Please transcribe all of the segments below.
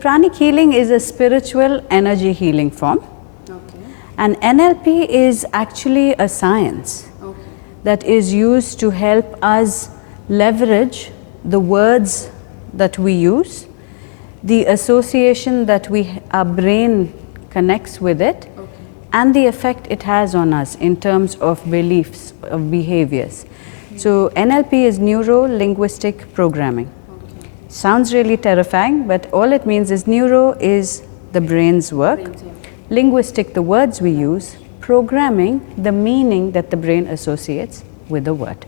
Pranic Healing is a spiritual energy healing form. Okay. And NLP is actually a science that is used to help us leverage the words that we use, the association that our brain connects with it, and the effect it has on us in terms of beliefs, of behaviors. So NLP is neuro-linguistic programming. Sounds really terrifying, but all it means is neuro is the brain's work, linguistic the words we use, programming the meaning that the brain associates with the word.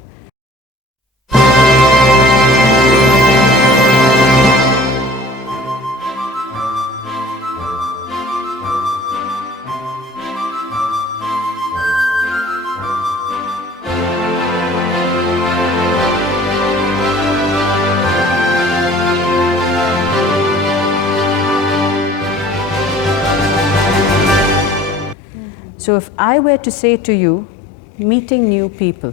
So if I were to say to you, meeting new people,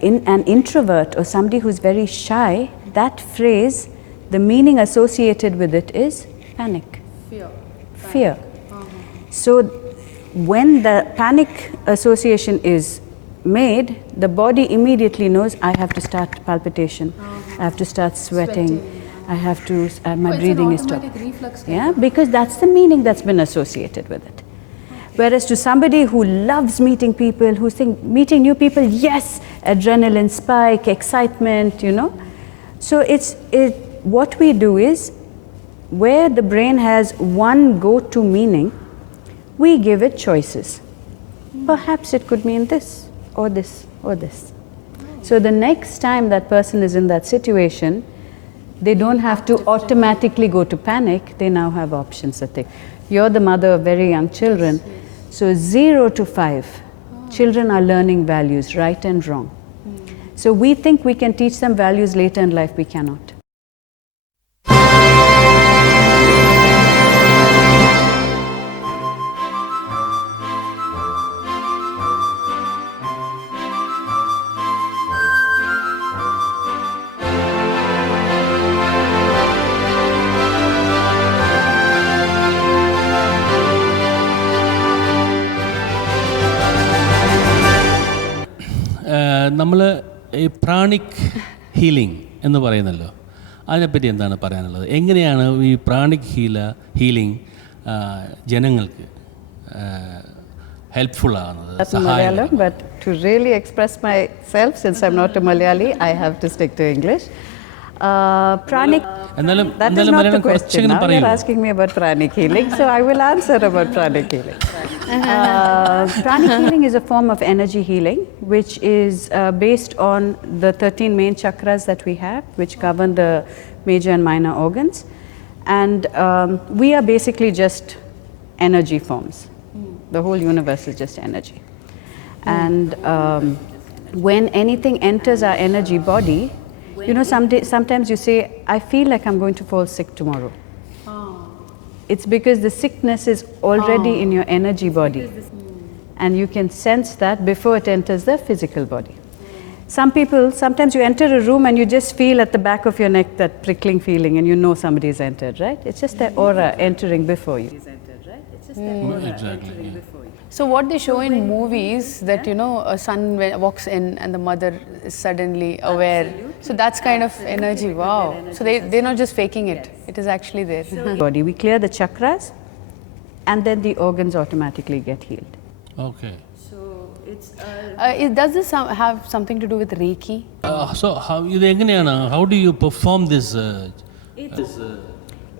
in an introvert or somebody who's very shy, that phrase, the meaning associated with it is panic. Fear. So when the panic association is made, the body immediately knows I have to start palpitation, I have to start sweating. I have to, my breathing is stopped. Yeah, because that's the meaning that's been associated with it. Whereas to somebody who loves meeting people, who think meeting new people, yes, adrenaline spike, excitement, you know. So what we do is, where the brain has one go-to meaning, we give it choices. Perhaps it could mean this, or this, or this. So the next time that person is in that situation, they don't have to automatically go to panic, they now have options that they... You're the mother of very young children, so 0 to 5, children are learning values, right and wrong. So we think we can teach them values later in life, we cannot. നമ്മൾ ഈ pranic healing എന്ന് പറയുന്നല്ലോ, അതിനെപ്പറ്റി എന്താണ് പറയാനുള്ളത്? എങ്ങനെയാണ് ഈ pranic healing ജനങ്ങൾക്ക് helpful ആകുന്നത്? Malayalam, but to really express myself, since I'm not a Malayali, I have to stick to English. Pranic, that is not the question. Now you're asking me about pranic healing, so I will answer about pranic healing. Pranic healing is a form of energy healing, which is based on the 13 main chakras that we have, which govern the major and minor organs. And we are basically just energy forms. The whole universe is just energy. And when anything enters our energy body, you know, sometimes you say, I feel like I'm going to fall sick tomorrow. It's because the sickness is already in your energy body. And you can sense that before it enters the physical body. Sometimes you enter a room and you just feel at the back of your neck that prickling feeling and you know somebody's entered, right? It's just that aura entering before you. Exactly. So what they show in movies, that you know, a son walks in and the mother is suddenly aware. So that's kind of energy. Wow. So they're not just faking it. It is actually there. Body, we clear the chakras and then the organs automatically get healed. Okay. So it's does this have something to do with Reiki? So how do you perform this?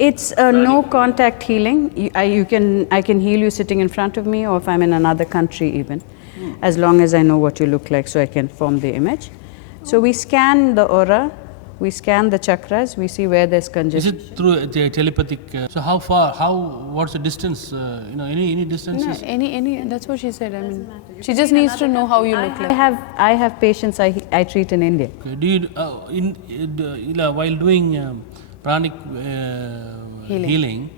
It's a no contact healing. I can heal you sitting in front of me, or if I'm in another country even, as long as I know what you look like, so I can form the image. So we scan the aura, we scan the chakras, we see where there's congestion. Is it through telepathic? So how far? What's the distance? Any distances? No, any. That's what she said. I mean, she just needs to know how you look like. I have patients I treat in India. Okay. Do you while doing pranic healing,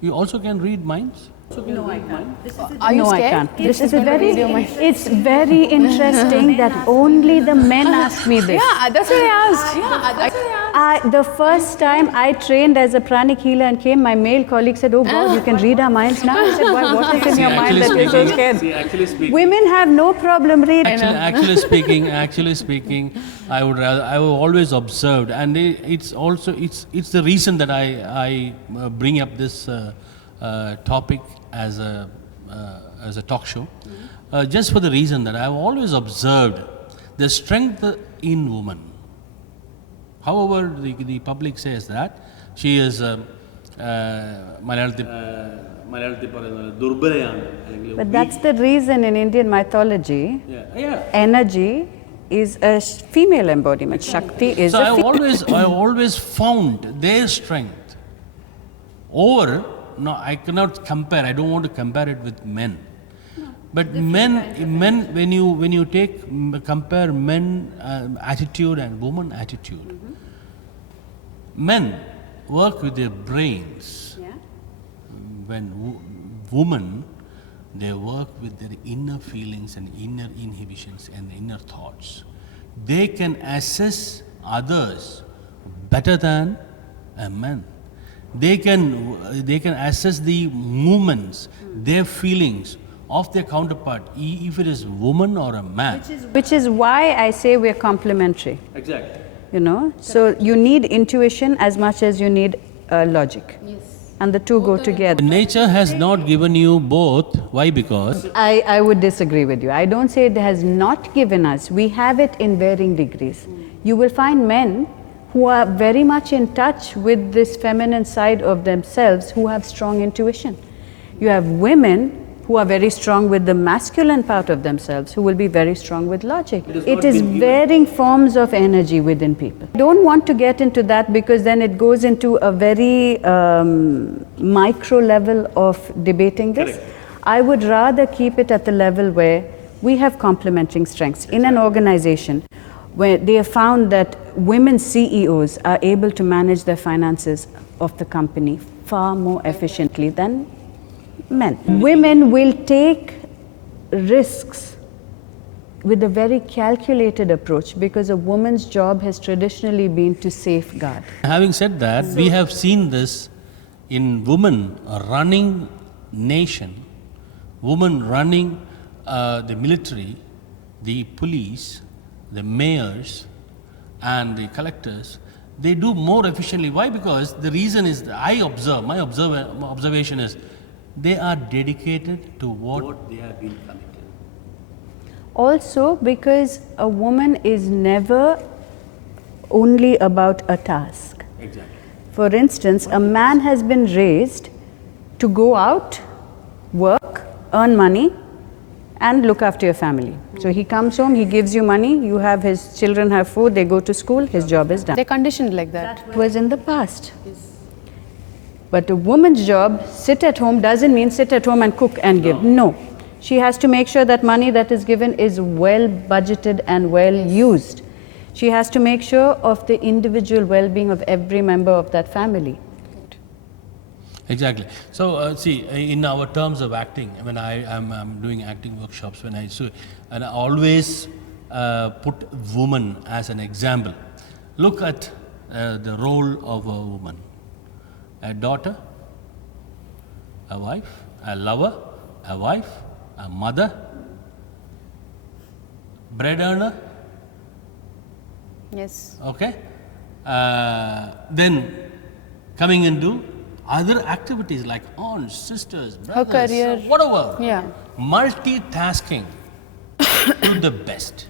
you also can read minds? No, I can't. Are you No, I scared? can't. Please This is just a very, read your mind. it's very interesting that only the men ask me this. Yeah, that's what I asked. The first time I trained as a pranic healer and came, my male colleague said, "Oh God, you can read our minds now." I said, "Why? What is in your mind that you're so scared?" Actually speaking, Women have no problem reading. actually speaking, I would always observed, and it's also it's the reason that I bring up this topic as a talk show, just for the reason that I've always observed the strength in woman. However, the public says that she is But that's the reason in Indian mythology, energy is a female embodiment. Shakti is So a I always found their strength over. No, I cannot compare. I don't want to compare it with men. But men, when you compare men attitude and woman attitude, men work with their brains. Yeah. When women, they work with their inner feelings and inner inhibitions and inner thoughts. They can assess others better than a man. They can assess the movements, their feelings of their counterpart, if it is woman or a man. Which is why I say we're complementary. Exactly. You know, so you need intuition as much as you need logic. Yes. And the two go together. Nature has not given you both. Why? Because I would disagree with you. I don't say it has not given us. We have it in varying degrees. You will find men who are very much in touch with this feminine side of themselves who have strong intuition. You have women who are very strong with the masculine part of themselves, who will be very strong with logic. It is varying forms of energy within people. I don't want to get into that because then it goes into a very micro level of debating this. Correct. I would rather keep it at the level where we have complementing strengths. In an organization where they have found that women CEOs are able to manage their finances of the company far more efficiently than men. Women will take risks with a very calculated approach because a woman's job has traditionally been to safeguard. having said that, we have seen this in women running nation, women running the military, the police, the mayors, and the collectors. They do more efficiently. Why? Because the reason is, my observation is, they are dedicated to what they have been committed. Also because a woman is never only about a task. Exactly. For instance, a man has been raised to go out, work, earn money, and look after your family. So he comes home, he gives you money, you have his children have food, they go to school, his job is done. They're conditioned like that. That was in the past. But a woman's job, sit at home, doesn't mean sit at home and cook and give. No. She has to make sure that money that is given is well budgeted and well used. She has to make sure of the individual well-being of every member of that family. Exactly. So see, in our terms of acting, when I'm doing acting workshops, and I always put woman as an example. Look at the role of a woman: a daughter, a wife, a lover, a wife, a mother, bread earner. Yes. Okay. Then coming into other activities like aunts, sisters, brothers, career. whatever. Yeah. Multitasking to the best.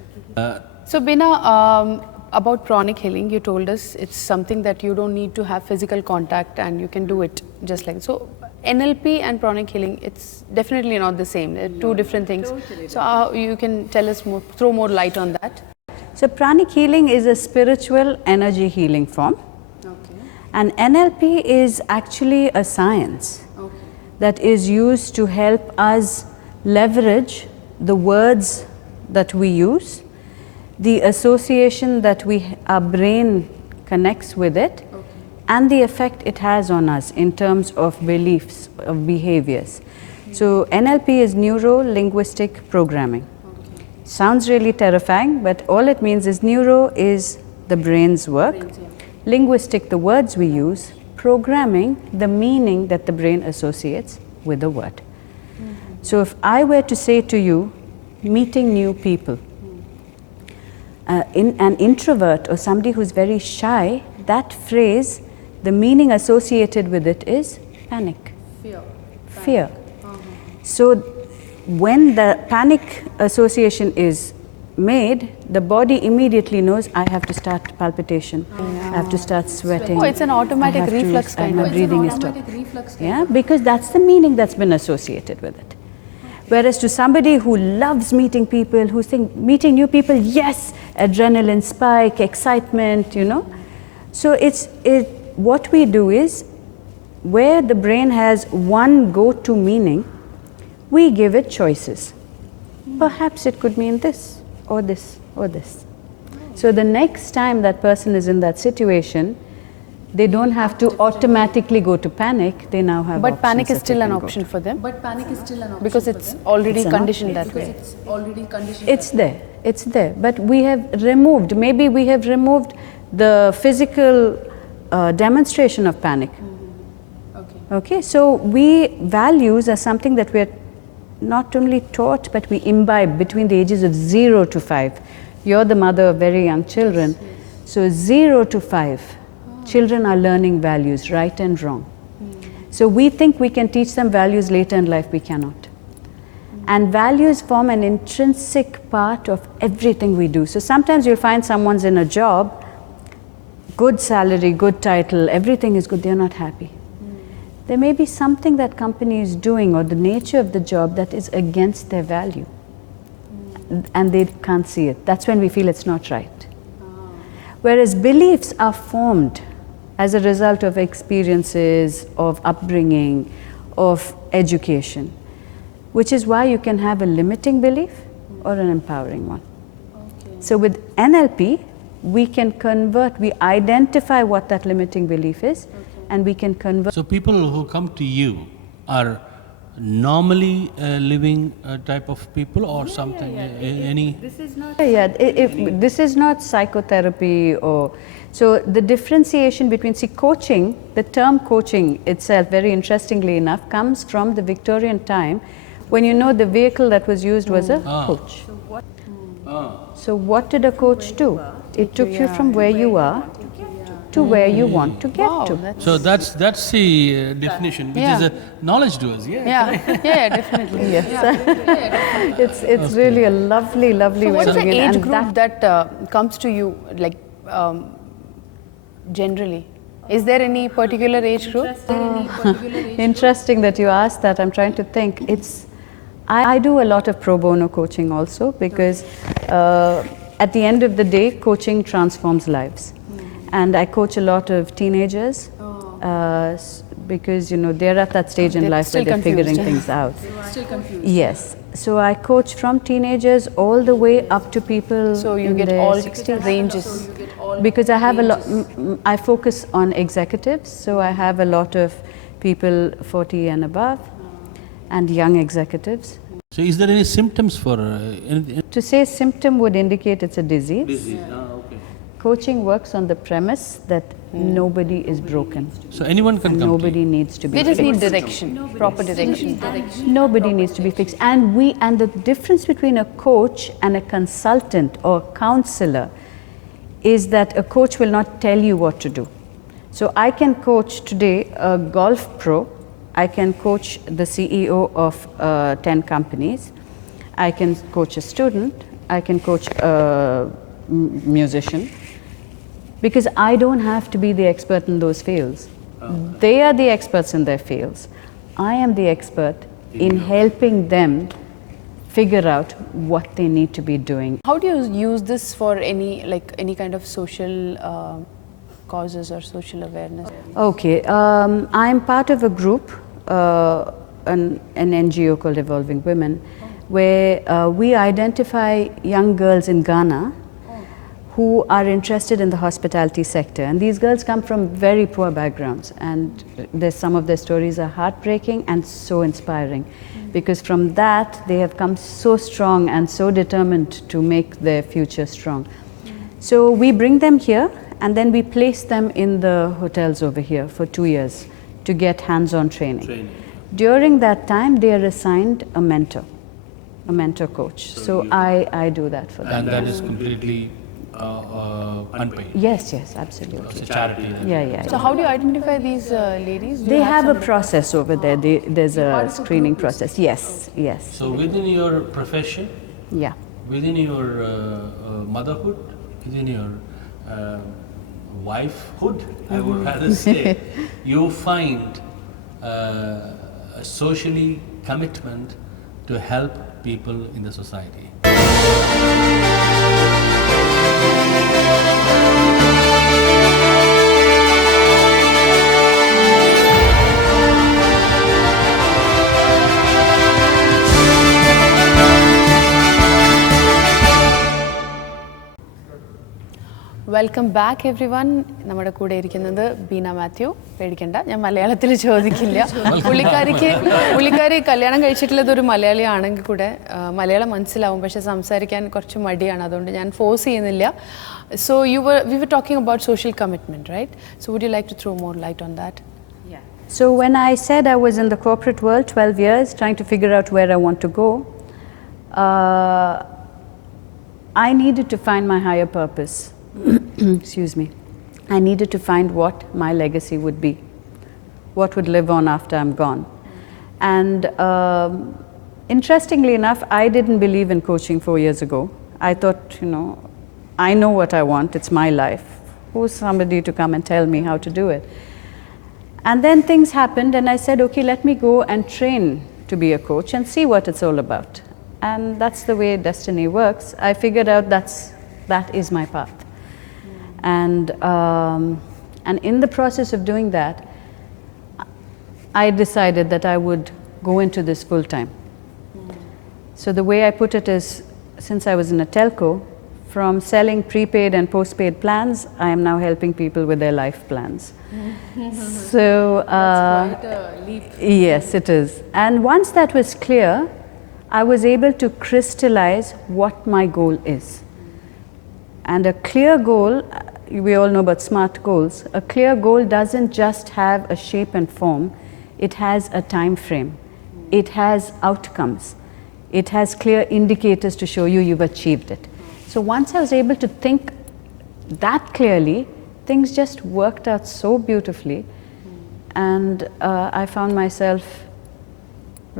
So Bina, about pranic healing, you told us it's something that you don't need to have physical contact and you can do it just like so. NLP and pranic healing, it's definitely not the same. They're two different things. Totally So you can tell us more, throw more light on that. So pranic healing is a spiritual energy healing form. Okay. And NLP is actually a science that is used to help us leverage the words that we use, the association that our brain connects with it, and the effect it has on us in terms of beliefs, of behaviors. So NLP is neuro-linguistic programming. Sounds really terrifying, but all it means is neuro is the brain's work, linguistic, the words we use, programming, the meaning that the brain associates with the word. So if I were to say to you, meeting new people, in an introvert or somebody who's very shy, that phrase, the meaning associated with it is panic. Fear. So when the panic association is made, the body immediately knows I have to start palpitation, I have to start sweating. Oh, it's an automatic reflex kind my of. breathing is stopped. Yeah, because that's the meaning that's been associated with it. Whereas to somebody who loves meeting people, who think meeting new people, yes, adrenaline spike, excitement, you know. So what we do is, where the brain has one go-to meaning, we give it choices. Perhaps it could mean this, or this, or this. So the next time that person is in that situation, they don't have to automatically go to panic, they now have But panic is options that still they an can go option to. for them. But panic is still an option Because for it's them. already It's an conditioned option. that way. It's already conditioned. It's there, it's there. But we have removed, maybe we have removed the physical demonstration of panic. Okay, so values are something that we're not only taught, but we imbibe between the ages of 0 to 5. You're the mother of very young children. So 0 to 5, children are learning values, right and wrong. So we think we can teach them values later in life, we cannot. And values form an intrinsic part of everything we do. So sometimes you'll find someone's in a job, good salary, good title, everything is good, they're not happy. There may be something that company is doing or the nature of the job that is against their value. And they can't see it. That's when we feel it's not right. Whereas beliefs are formed as a result of experiences, of upbringing, of education, which is why you can have a limiting belief or an empowering one. So with NLP, we can convert, we identify what that limiting belief is, and we can convert. So people who come to you are normally living type of people or something? Any? This is not. This is not psychotherapy or. So the differentiation between, see, coaching, the term coaching itself, very interestingly enough, comes from the Victorian time, when you know the vehicle that was used was a coach. So what did a coach do? It took you from where you are to where you want to get to. So that's the definition, which is a knowledge to us. Yeah, definitely. Yes. It's really a lovely So way what is to the begin. age And group that comes to you, like generally? Is there any particular age group? Interesting that you asked that. I'm trying to think. I do a lot of pro bono coaching also, because at the end of the day, coaching transforms lives. And I coach a lot of teenagers because, you know, they're at that stage in life where they're figuring things out. Still confused. Yes. So I coach from teenagers all the way up to people So you in get their all 60s. ranges. Because I have I focus on executives, so I have a lot of people 40 and above and young executives. So is there any symptoms for anything? To say symptom would indicate it's a disease. Disease. Okay. Coaching works on the premise that nobody is broken. So anyone can And come nobody needs to be They just fixed. need direction, proper direction. Nobody needs to be fixed. And the difference between a coach and a consultant or counselor is that a coach will not tell you what to do. So I can coach today a golf pro, I can coach the CEO of 10 companies, I can coach a student, I can coach a musician, because I don't have to be the expert in those fields. They are the experts in their fields. I am the expert in helping them figure out what they need to be doing. How do you use this for any kind of social causes or social awareness? Okay, I'm part of a group, an NGO called Evolving Women, where we identify young girls in Ghana who are interested in the hospitality sector. And these girls come from very poor backgrounds, and some of their stories are heartbreaking and so inspiring, because from that they have come so strong and so determined to make their future strong. So we bring them here, and then we place them in the hotels over here for 2 years to get hands-on training. During that time, they are assigned a mentor coach. So I do that for them. And that is completely unpaid. Yes, absolutely. It's a charity. Yeah. So how do you identify these ladies? Do They you have a some- process over there. There's a screening process. Yes. So within your profession, Yeah. within your motherhood, within your wifehood, I would rather say, you find a socially commitment to help people in the society. Welcome back every one. നമ്മുടെ കൂടെ ഇരിക്കുന്നത് ബീന മാത്യു. പേടിക്കണ്ട, ഞാൻ മലയാളത്തിൽ ചോദിക്കില്ല. പുള്ളിക്കാരി കല്യാണം കഴിച്ചിട്ടുള്ളത് ഒരു മലയാളി ആണെങ്കിൽ കൂടെ മലയാളം മനസ്സിലാവും, പക്ഷെ സംസാരിക്കാൻ കുറച്ച് മടിയാണ്, അതുകൊണ്ട് ഞാൻ ഫോഴ്സ് ചെയ്യുന്നില്ല. So we were talking about social commitment, right? So would you like to throw more light on that? So when I said I was in the corporate world 12 years trying to figure out where I want to go, I needed to find my higher purpose. Excuse me. I needed to find what my legacy would be, what would live on after I'm gone. And interestingly enough, I didn't believe in coaching 4 years ago. I thought, I know what I want, it's my life. Who's somebody to come and tell me how to do it? And then things happened, and I said, okay, let me go and train to be a coach and see what it's all about. And that's the way destiny works. I figured out that is my path. And in the process of doing that, I decided that I would go into this full time. So the way I put it is, since I was in a telco, from selling prepaid and postpaid plans, I am now helping people with their life plans. So That's quite a leap. yes, it is. And once that was clear, I was able to crystallize what my goal is. And a clear goal, we all know about SMART goals, a clear goal doesn't just have a shape and form, it has a time frame, it has outcomes, it has clear indicators to show you've achieved it. So once I was able to think that clearly, things just worked out so beautifully, and I found myself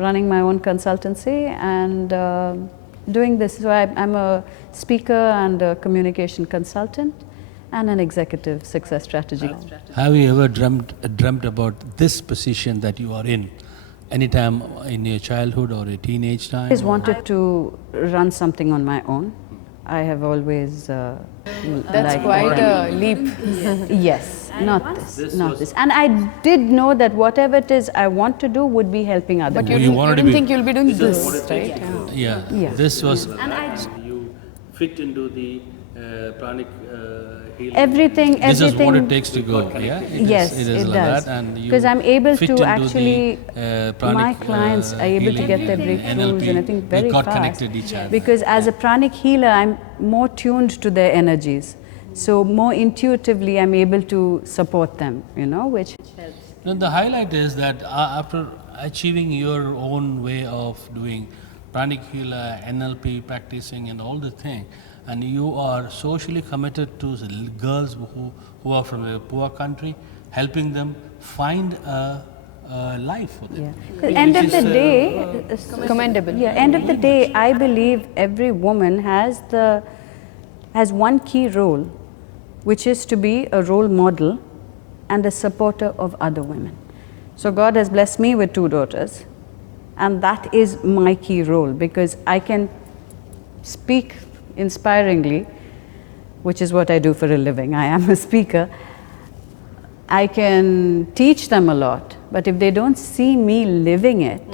running my own consultancy and doing this. So I'm a speaker and a communication consultant and an executive success strategy. Have you ever dreamt about this position that you are in? Anytime in your childhood or your teenage time? I always wanted to run something on my own. I have always That's liked quite that. a leap. Yes, not this. And I did know that whatever it is I want to do would be helping other But people. you wanted to didn't be- think you'll be doing this, right? Yeah. Yeah. This was. You fit into the pranic healing. Everything. This is what it takes to go. Yeah. Yes, it is it like does. that, and you Because I'm able fit to into actually, the, pranic, my clients are able to healing get their and breakthroughs NLP. and I think very we got fast. connected each other. Because as a pranic healer, I'm more tuned to their energies. So more intuitively, I'm able to support them, which helps. Now, the highlight is that after achieving your own way of doing Pranic Healer, NLP practicing and all the thing, and you are socially committed to the girls who are from a poor country, helping them find a life for them. Yeah. End of the day, Commendable. Yeah, end of the day, I believe every woman has one key role, which is to be a role model and a supporter of other women. So God has blessed me with 2 daughters, and that is my key role, because I can speak inspiringly, which is what I do for a living. I am a speaker. I can teach them a lot, but if they don't see me living it,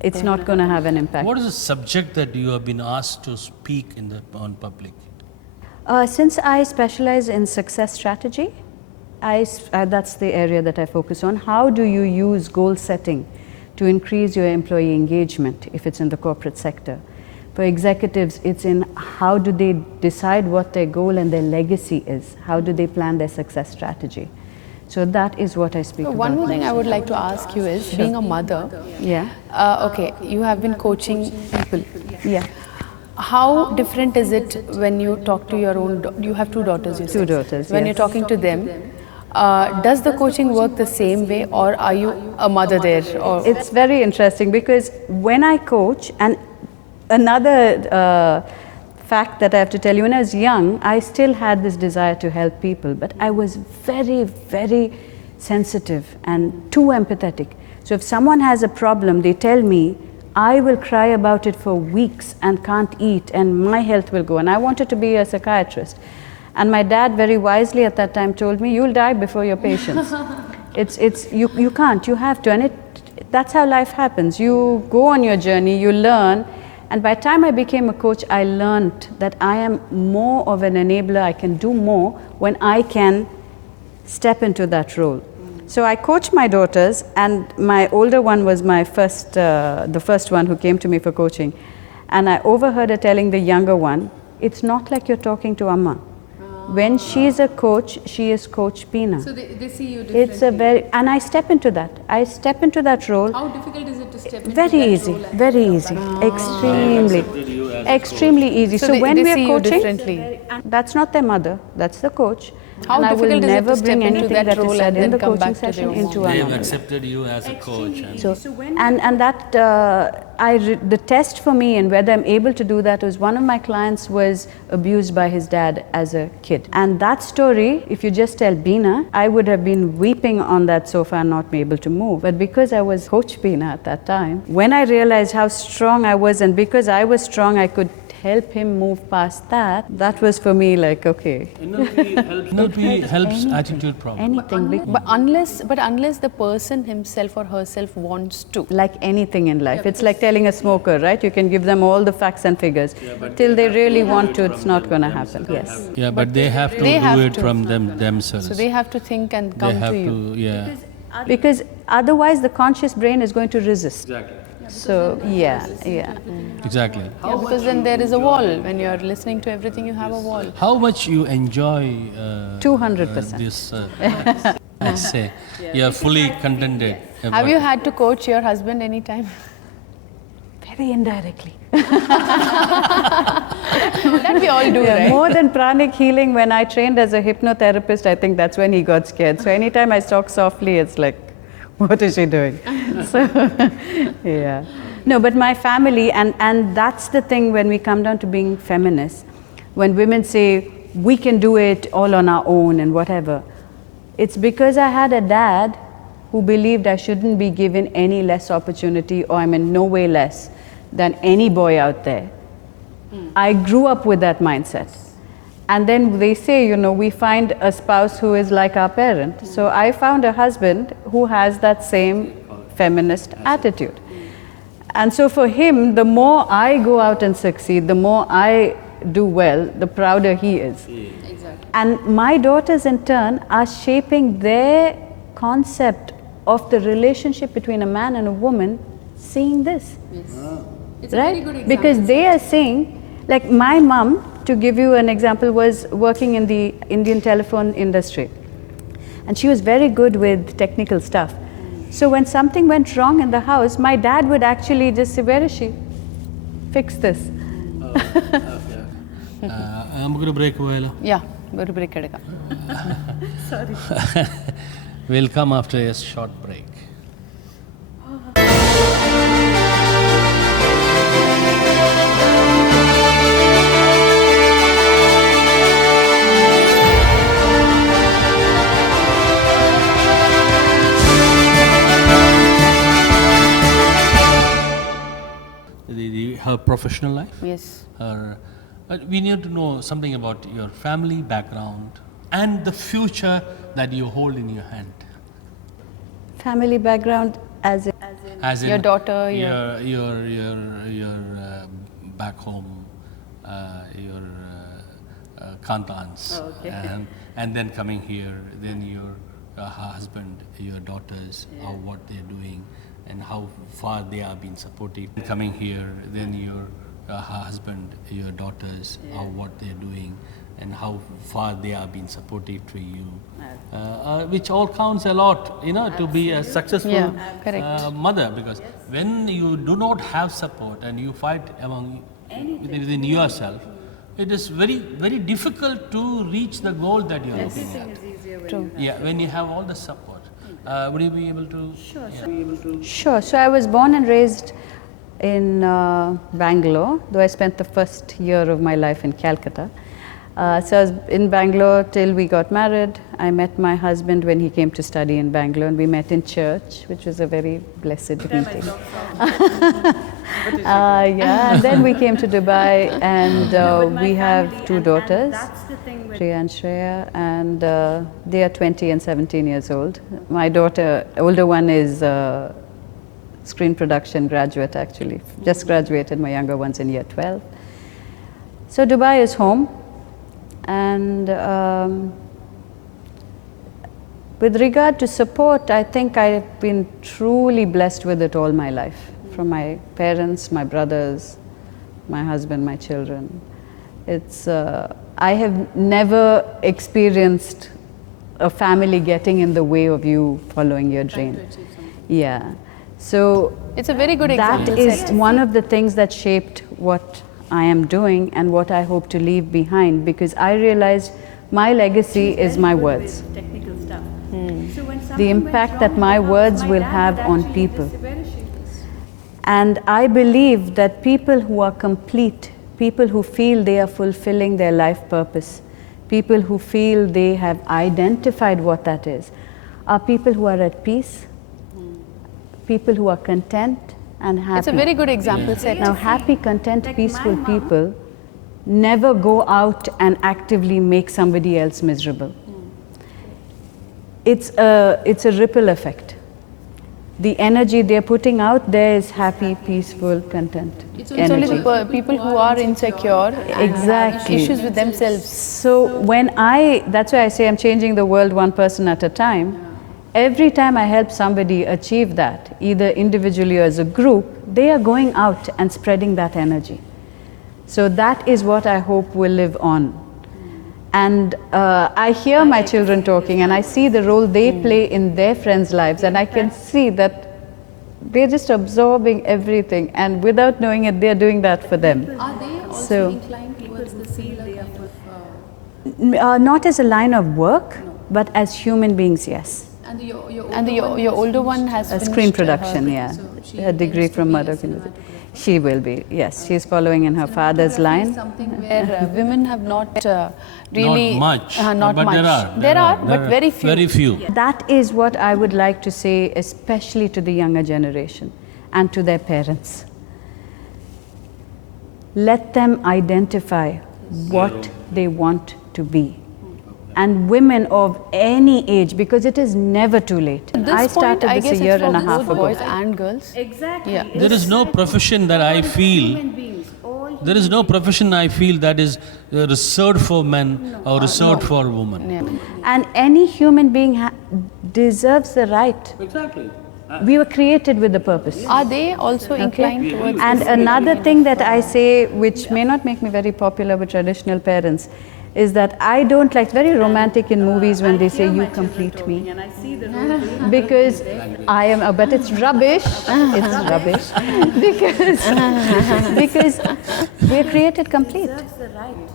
it's not going to have an impact. What is the subject that you have been asked to speak on public? Since I specialize in success strategy, that's the area that I focus on. How do you use goal setting to increase your employee engagement if it's in the corporate sector? For executives, it's in how do they decide what their goal and their legacy is? How do they plan their success strategy? So that is what I speak about. One more thing I would like to ask you is, being a mother, Yeah. okay, you have been coaching people. Yeah. How different is it when you talk to your own, you have 2 daughters, you said. 2 daughters, When yes. you're talking to them, does the coaching work the same way, or are you a mother there? Or It's very interesting because when I coach, and another fact that I have to tell you, when I was young, I still had this desire to help people, but I was very, very sensitive and too empathetic. So if someone has a problem, they tell me, I will cry about it for weeks and can't eat, and my health will go. And I wanted to be a psychiatrist. And my dad very wisely at that time told me, you'll die before your patients. You can't, you have to. And that's how life happens. You go on your journey, you learn. And by the time I became a coach, I learned that I am more of an enabler. I can do more when I can step into that role. So I coach my daughters, and my older one was my the first one who came to me for coaching. And I overheard her telling the younger one, it's not like you're talking to Amma. When she's a coach, she is Coach BINA. So they see you differently. It's and I step into that. I step into that role. How difficult is it to step into Very that easy, role and very be a easy, practitioner? extremely easy. So So when they we see are you coaching, differently. that's not their mother, that's the coach. How and I will difficult is it to never step bring into anything that that role is said and in the then come coaching back to session their into They have another. accepted you as a coach. And that the test for me and whether I'm able to do that was, one of my clients was abused by his dad as a kid. And that story, if you just tell BINA, I would have been weeping on that sofa and not be able to move. But because I was Coach BINA at that time, when I realized how strong I was, and because I was strong, I could help him move past that, that was for me like, okay. NLP helps attitude problem. Anything. But unless the person himself or herself wants to. Like anything in life. It's like telling a smoker, right? You can give them all the facts and figures. Till they really want to, it's not going to happen. Yes. Yeah, but they have to they do have it to. from themselves. So they have to think and They come have to you. to, yeah. Because otherwise the conscious brain is going to resist. Exactly. So, yeah. Exactly. Yeah, because then there is a wall. When you are listening to everything, you have a wall. How much you enjoy 200%. this, I say, you are fully contented. Have you had to coach your husband anytime? Very indirectly. That we all do, right? More than Pranic Healing, when I trained as a hypnotherapist, I think that's when he got scared. So anytime I talk softly, it's like, what is she doing? So, yeah. No, but my family, and that's the thing when we come down to being feminists, when women say, we can do it all on our own and whatever, it's because I had a dad who believed I shouldn't be given any less opportunity, or I'm in no way less than any boy out there. I grew up with that mindset. And then they say, we find a spouse who is like our parent. So I found a husband who has that same feminist attitude. And so for him, the more I go out and succeed, the more I do well, the prouder he is. Exactly. And my daughters in turn are shaping their concept of the relationship between a man and a woman, seeing this. Yes. It's a Right? very good example. Because they are seeing, like my mom, to give you an example, was working in the Indian telephone industry. And she was very good with technical stuff. So when something went wrong in the house, my dad would actually just say, where is she? Fix this. നമുക്കൊരു break പോയാലോ? Yeah, ഒരു break എടുക്കാം. We'll come after a short break. Her professional life. Yes. But we need to know something about your family background and the future that you hold in your hand. Family background as in? As in Your daughter, your back home, your kantans, and then coming here, then your husband, your daughters, how what they're doing, and how far they are being supportive. Coming here, then your husband, your daughters, how what they're doing, and how far they are being supportive to you, which all counts a lot, to be a successful mother. Because when you do not have support and you fight within yourself, it is very, very difficult to reach the goal that you are looking at. True. Yeah, when you have all the support. Would you be able to? Sure. So I was born and raised in Bangalore, though I spent the first year of my life in Calcutta. So I was in Bangalore till we got married. I met my husband when he came to study in Bangalore, and we met in church, which was a very blessed meeting. And then we came to Dubai, and we have two daughters, Priya and Shreya, and they are 20 and 17 years old. My daughter, older one, is screen production graduate, actually, just graduated. My younger one's in year 12. So Dubai is home. And with regard to support, I think I've been truly blessed with it all my life, from my parents, my brothers, my husband, my children. It's I have never experienced a family getting in the way of you following your dream. Yeah, so it's a very good example. That is one of the things that shaped what I am doing and what I hope to leave behind, because I realized my legacy is my words. The impact that my words will have on people. And I believe that people who are complete, people who feel they are fulfilling their life purpose, people who feel they have identified what that is, are people who are at peace, people who are content and happy. It's a very good example set. Now, happy, content, peaceful people never go out and actively make somebody else miserable. It's a ripple effect. The energy they're putting out there is happy, peaceful, content. It's only the people who are insecure, exactly, issues with themselves. So that's why I say I'm changing the world one person at a time. Every time I help somebody achieve that, either individually or as a group, they are going out and spreading that energy. So that is what I hope will live on. And I hear my children talking, and I see the role they play in their friends' lives, and I can see that they're just absorbing everything, and without knowing it, they're doing that for them. Are they also inclined towards the similar kind of... Not as a line of work, but as human beings, yes. And your older one has a screen production, a degree from Mother. She will be, yes. She's following in her father's line. Something where women have not really... Not much. Not but much. There are, but very few. Very few. That is what I would like to say, especially to the younger generation and to their parents. Let them identify what they want to be. And women of any age, because it is never too late. I started this a year and a half ago. Boys and girls. Exactly. Yeah. There is no profession that I feel. There is no profession I feel that is reserved for men or reserved for women. Yeah. And any human being deserves the right. Exactly. We were created with a purpose. Are they also inclined towards... And another thing that I say, which may not make me very popular with traditional parents, is that I don't like, very romantic in movies when they say, you complete me. Because I am, but it's rubbish. It's rubbish. because we're created complete.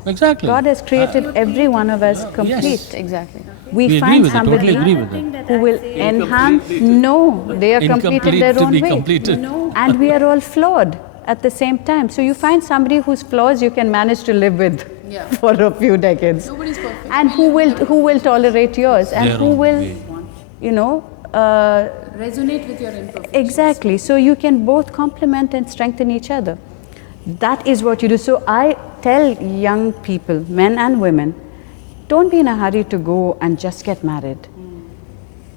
Exactly. God has created every one of us complete. Yes. Exactly. We find somebody who will enhance. No, they are complete in their own way. Completed. And we are all flawed at the same time. So you find somebody whose flaws you can manage to live with for a few decades. Nobody's perfect. And who will tolerate yours, and who will, resonate with your imperfections. exactly. So you can both complement and strengthen each other. That is what you do. So I tell young people, men and women, don't be in a hurry to go and just get married.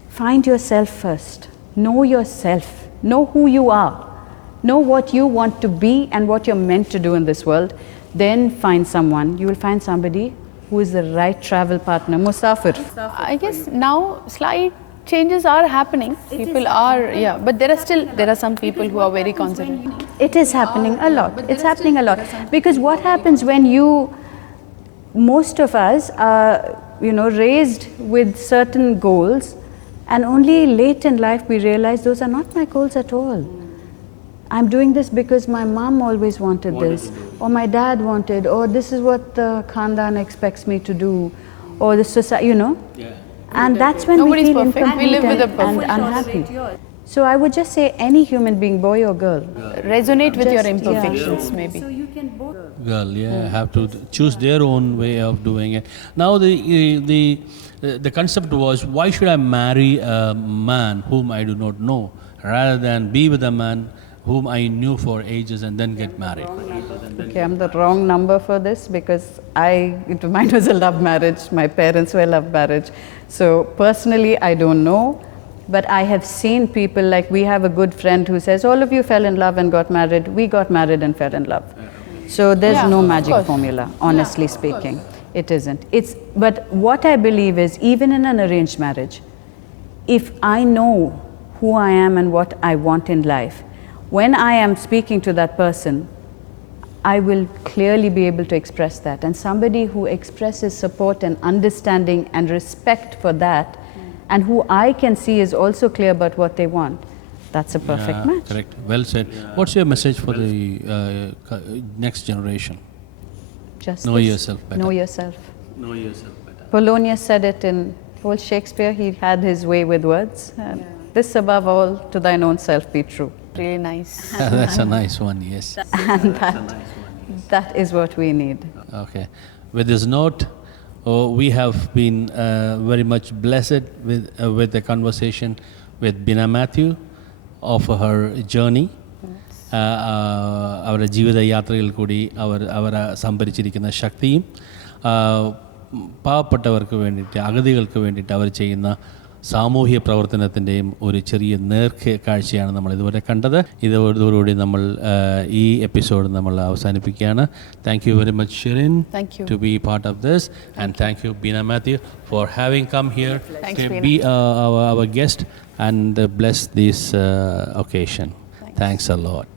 Find yourself first. Know yourself. Know who you are. Know what you want to be and what you're meant to do in this world. Then find someone. You will find somebody who is the right travel partner, musafir. I guess now slight changes are happening. People are, yeah, but there are some people who are very conservative. It is happening a lot. It's happening a lot. Because what happens when most of us are, raised with certain goals, and only late in life we realize those are not my goals at all. I'm doing this because my mom always wanted this, or my dad wanted, or this is what the Khandan expects me to do, or the society, Yeah. And that's when Nobody's we feel perfect. We live incomplete with a and perfect unhappy. So I would just say any human being, boy or girl. Resonate with your Just, yeah. imperfections, maybe. Girl, have to choose their own way of doing it. Now the concept was, why should I marry a man whom I do not know, rather than be with a man whom I knew for ages and then get married? Okay, I'm the wrong number for this because mine was a love marriage. My parents were love marriage. So personally, I don't know. But I have seen people, like we have a good friend who says, all of you fell in love and got married. We got married and fell in love. So there's no magic formula, honestly speaking. It isn't. But what I believe is, even in an arranged marriage, if I know who I am and what I want in life, when I am speaking to that person, I will clearly be able to express that. And somebody who expresses support and understanding and respect for that, and who I can see is also clear about what they want, that's a perfect match. Correct. Well said. What's your message for the next generation? Just Know yourself better. Know yourself. Know yourself better. Polonius said it in old Shakespeare. He had his way with words. This above all, to thine own self be true. Really nice. That's a nice one, yes. And that is what we need. Okay. With this note, we have been very much blessed with the conversation with BINA MATHEW of her journey. അവരുടെ ജീവിത യാത്രയിൽ കൂടി അവർ സംഭരിച്ചിരിക്കുന്ന ശക്തിയും പാവപ്പെട്ടവർക്ക് വേണ്ടിയിട്ട്, അഗതികൾക്ക് വേണ്ടിയിട്ട് അവർ ചെയ്യുന്ന സാമൂഹ്യ പ്രവർത്തനത്തിൻ്റെയും ഒരു ചെറിയ കാഴ്ചയാണ് നമ്മൾ ഇതുവരെ കണ്ടത്. ഇതോടുകൂടി നമ്മൾ ഈ എപ്പിസോഡ് നമ്മൾ അവസാനിപ്പിക്കുകയാണ്. Thank you very much Shirin to be part of this, and thank you Beena Mathew for having come here to be our guest and bless this occasion. Thanks a lot.